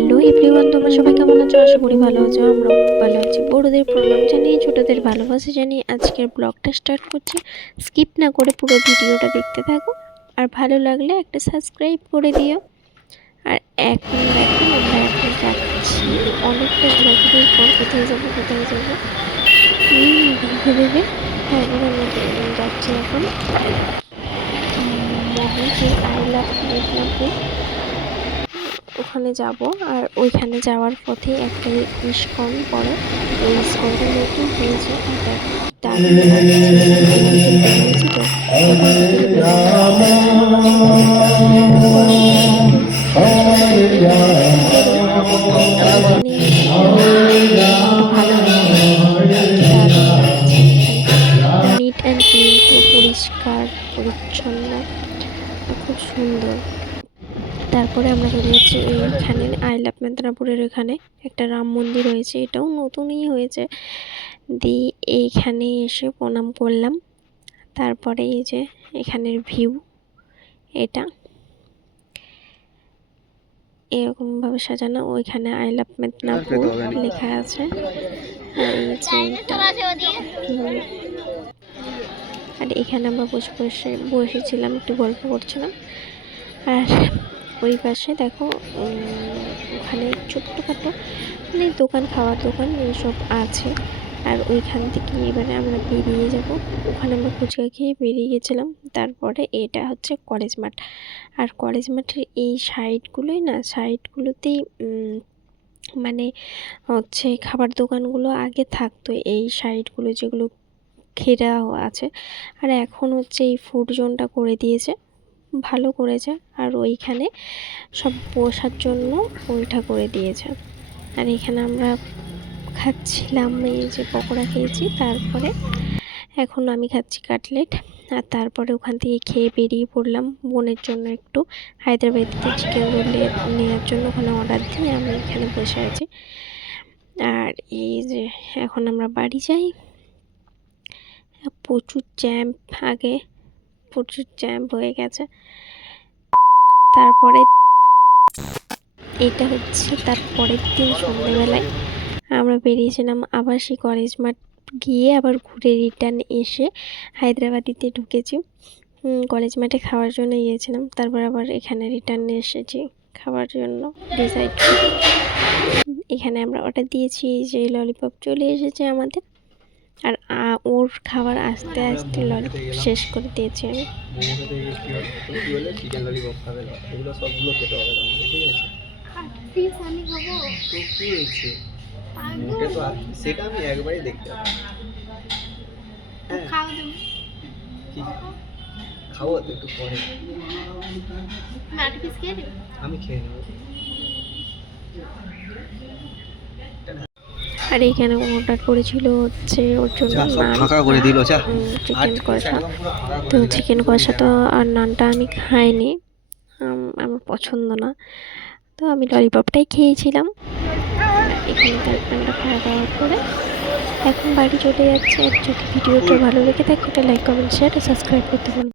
Hello everyone, তোমরা সবাই কেমন আছো? আশা করি ভালো আছো। আমরাও খুব ভালো আছি। বড়দের প্রণাম জানিয়ে, ছোটদের ভালোবাসা জানিয়ে আজকের ব্লগটা স্টার্ট করছি। স্কিপ না করে পুরো ভিডিওটা দেখতে থাকো, আর ভালো লাগলে একটা সাবস্ক্রাইব করে দিও। আর এখন দেখো, আমরা এখন যাচ্ছি অনেকটা ঘোরাঘুরির পর। কোথায় যাবো ভেবে ভেবে তারপরে আমরা যাচ্ছি এখন মহেশে আই লাভ মেদিনীপুর, ওখানে যাব। আর ওইখানে যাওয়ার পথে একটা ইস্কন পড়ে, ওই ইস্কনটা নতুন হয়েছে। এটা দারুণ লাগছে তো ভালো নিট অ্যান্ড ক্লিন, পুরো পরিষ্কার পরিচ্ছন্ন, খুব সুন্দর। তারপরে আমরা চলে যাচ্ছি এইখানে আই লাভ মেদিনীপুরের এখানে একটা রাম মন্দির হয়েছে, এটাও নতুনই হয়েছে। দিয়ে এইখানে এসে প্রণাম করলাম। তারপরে এই যে এখানের ভিউ, এটা এরকমভাবে সাজানো, ওইখানে আই লাভ মেদিনীপুর লেখা আছে। আর এই যে আর এখানে আমরা বসেছিলাম, একটু গল্প করছিলাম। আর ওই পাশে দেখো ওখানে ছোট্টখাটো মানে দোকান, খাওয়ার দোকান এইসব আছে। আর ওইখান থেকে এবারে আমরা বেরিয়ে যাব। ওখানে আমরা ফুচকা খেয়ে বেরিয়ে গেছিলাম। তারপরে এটা হচ্ছে কলেজ মাঠ। আর কলেজ মাঠের এই সাইডগুলোতেই মানে হচ্ছে খাবার দোকানগুলো আগে থাকতো, এই সাইডগুলো যেগুলো ঘেরা আছে। আর এখন হচ্ছে এই ফুড জোনটা করে দিয়েছে, ভালো করেছে। আর ওইখানে সব বসার জন্য ওইটা করে দিয়েছে। আর এখানে আমরা খাচ্ছিলাম, এই যে পকোড়া খেয়েছি। তারপরে এখন আমি খাচ্ছি কাটলেট। আর তারপরে ওখান থেকে খেয়ে বেরিয়ে পড়লাম বোনের জন্য একটু হায়দ্রাবাদিতে চিকেন রোল নেওয়ার জন্য। ওখানে অর্ডার দিয়ে আমি এখানে বসে আছি। আর এই যে এখন আমরা বাড়ি যাই। প্রচুর জ্যাম্প, আগে প্রচুর জ্যাম্প হয়ে গেছে। তারপরে এটা হচ্ছে তার পরের দিন সন্ধ্যেবেলায় আমরা বেরিয়েছিলাম আবার সেই কলেজ মাঠ গিয়ে আবার ঘুরে রিটার্ন এসে হায়দ্রাবাদিতে ঢুকেছি। কলেজ মাঠে খাওয়ার জন্য গিয়েছিলাম, তারপর আবার এখানে রিটার্ন এসেছি খাওয়ার জন্য ডিসাইড করে। এখানে আমরা অর্ডার দিয়েছি, যে ললিপপ চলে এসেছে আমাদের। আর ওর খাবার আস্তে আস্তে ললিপপ শেষ করে দিয়েছি আমি। সেটা আমি একবারই দেখতে খাবো তো একটু পরে, আমি খেয়ে নেবো। আর এখানে অর্ডার করেছিল হচ্ছে ওর জন্য চিকেন কষা। তো চিকেন কষা তো আর নানটা আমি খাইনি, আমার পছন্দ না। তো আমি ললিপপটাই খেয়েছিলাম। এখানে তারপরে খাওয়া দাওয়া করে এখন বাড়ি চলে যাচ্ছে। আর যদি ভিডিওটা ভালো লেগে থাকে, এটা লাইক, কমেন্ট, শেয়ার, সাবস্ক্রাইব করতে ভুলবেন না।